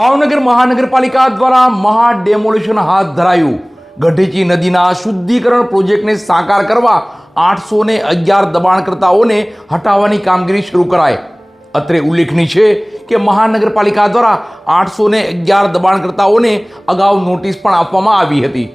ભાવનગર મહાનગરપાલિકા દ્વારા મહા ડેમોલિશન હાથ ધરાયું. ગઢેચી નદીના શુદ્ધિકરણ પ્રોજેક્ટને સાકાર કરવા આઠસો ને અગિયાર દબાણકર્તાઓને હટાવવાની કામગીરી શરૂ કરાય અત્રે ઉલ્લેખનીય છે કે મહાનગરપાલિકા દ્વારા આઠસો ને અગિયાર દબાણકર્તાઓને અગાઉ નોટિસ પણ આપવામાં આવી હતી.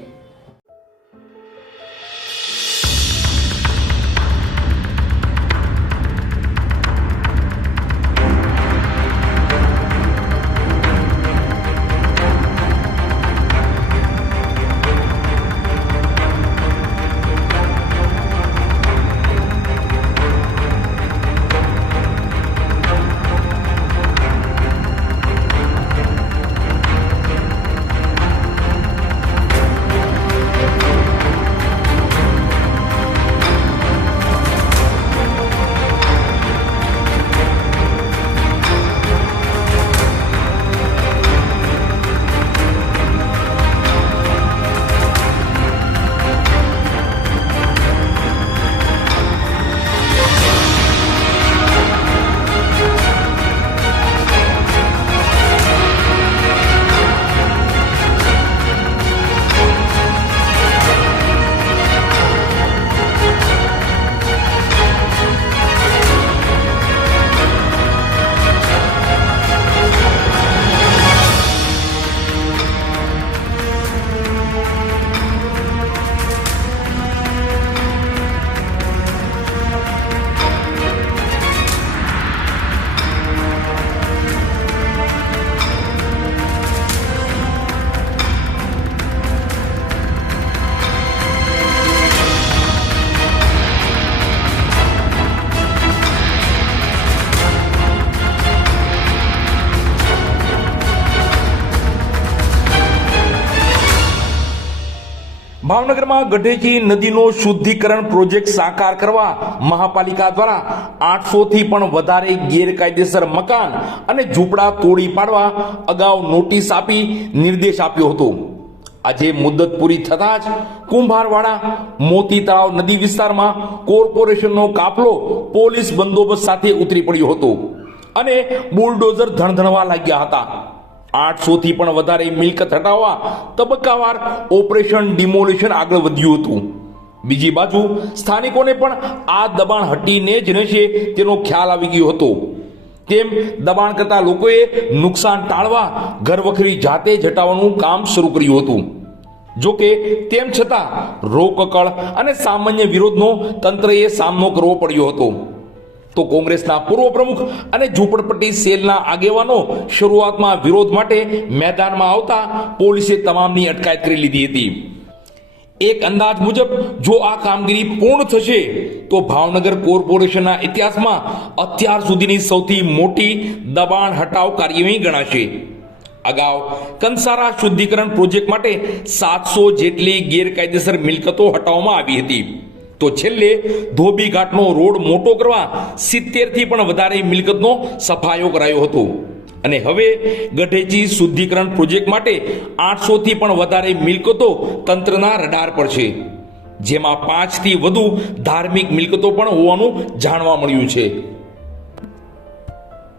ભાવનગરમાં ગઢેચી નદીનો શુદ્ધિકરણ પ્રોજેક્ટ સાકાર કરવા મહાપાલિકા દ્વારા આઠસો થી પણ વધારે ગેરકાયદેસર મકાન અને ઝૂંપડા તોડી પાડવા અગાઉ નોટિસ આપી નિર્દેશ આપ્યો હતો. આજે મુદત પૂરી થતાં જ કુંભારવાડા મોતી તળાવ નદી વિસ્તારમાં કોર્પોરેશનનો કાફલો પોલીસ બંદોબસ્ત સાથે ઉતરી પડ્યો હતો અને બુલડોઝર ધણધણવા લાગ્યા હતા. આઠસો થી પણ વધારે મિલકત હટાવવા તબક્કાવાર ઓપરેશન ડિમોલિશન આગળ વધ્યું હતું. બીજી બાજુ સ્થાનિકોને પણ આ દબાણ હટીને જ રહેશે તેનો ખ્યાલ આવી ગયો હતો. તેમ દબાણ કરતા લોકોએ નુકસાન ટાળવા ઘરવખરી જાતે જ હટાવવાનું કામ શરૂ કર્યું હતું. જોકે તેમ છતાં રોકકળ અને સામાન્ય વિરોધનો તંત્રએ સામનો કરવો પડ્યો હતો. તો કોંગ્રેસના પૂર્વ પ્રમુખ અને ઝૂંપડપટ્ટી સેલના આગેવાનો શરૂઆતમાં વિરોધ માટે મેદાનમાં આવતા પોલીસે તમામની અટકાયત કરી લીધી હતી. એક અંદાજ મુજબ, જો આ કામગીરી પૂર્ણ થશે, તો ભાવનગર કોર્પોરેશનના ઇતિહાસમાં અત્યાર સુધીની સૌથી મોટી દબાણ હટાવ કાર્યવાહી ગણાશે. અગાઉ કંસારા શુદ્ધિકરણ પ્રોજેક્ટ માટે સાતસો જેટલી ગેરકાયદેસર મિલકતો હટાવવામાં આવી હતી. તો છેલ્લે ધોબી ઘાટનો રોડ મોટો કરવા સિત્તેરથી પણ વધારે મિલકતનો સફાયો કરાયો હતો. અને હવે ગઢેચી શુદ્ધિકરણ પ્રોજેક્ટ માટે આઠસો થી પણ વધારે મિલકતો તંત્રના રડાર પર છે. જેમાં પાંચથી વધુ ધાર્મિક મિલકતો પણ હોવાનું જાણવા મળ્યું છે.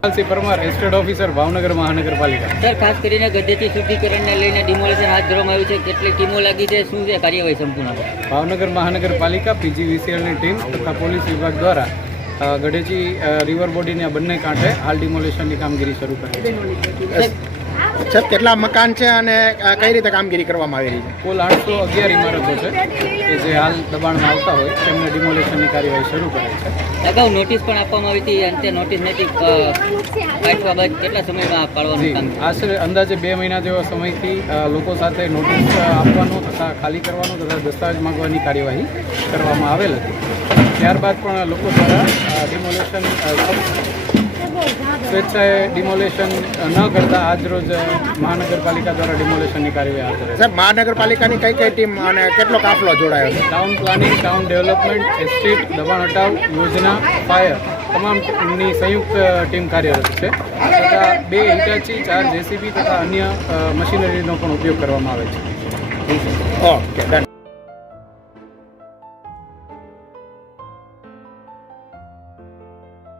લાલસિંહ પરમાર એસ્ટેટ ઓફિસર ભાવનગર મહાનગરપાલિકા. સર ખાસ કરીને ગદ્યથી શુદ્ધિકરણને લઈને ડિમોલેશન હાથ ધરવામાં આવ્યું છે. કેટલી ટીમો લાગી છે? શું છે કાર્યવાહી સંપૂર્ણ? ભાવનગર મહાનગરપાલિકા પીજીવીસીએલની ટીમ તથા પોલીસ વિભાગ દ્વારા ગઢેચી રિવર બોડીને બંને કાંઠે હાલ ડિમોલેશનની કામગીરી શરૂ કરી. છે સર કેટલા મકાન છે અને કઈ રીતે કામગીરી કરવામાં આવી રહી છે? કુલ આઠસો અગિયાર ઇમારતો છે કે જે હાલ દબાણમાં આવતા હોય તેમને ડિમોલેશનની કાર્યવાહી શરૂ કરે છે. અગાઉ નોટિસ પણ આપવામાં આવી હતી અંતે નોટિસ નથી પાઠવા બાદ કેટલા સમયમાં પાડવાનું કામ આશરે અંદાજે બે મહિના જેવા સમયથી લોકો સાથે નોટિસ આપવાનું આપવાનો તથા ખાલી કરવાનો તથા દસ્તાવેજ માંગવાની કાર્યવાહી કરવામાં આવેલ હતી. ત્યારબાદ પણ લોકો દ્વારા ડિમોલેશન સ્વેચ્છાએ ડિમોલેશન ન કરતા આજરોજ મહાનગરપાલિકા દ્વારા ડિમોલેશનની કાર્યવાહી હાથ ધરે છે. મહાનગરપાલિકાની કઈ કઈ ટીમ અને કેટલો કાફલો જોડાયો છે? Town planning town development estate દબાણ હટાવ યોજના ફાયર તમામની સંયુક્ત ટીમ કાર્યરત છે. તથા બે હિટાચી ચાર જેસીબી તથા અન્ય મશીનરીનો પણ ઉપયોગ કરવામાં આવે છે. Okay done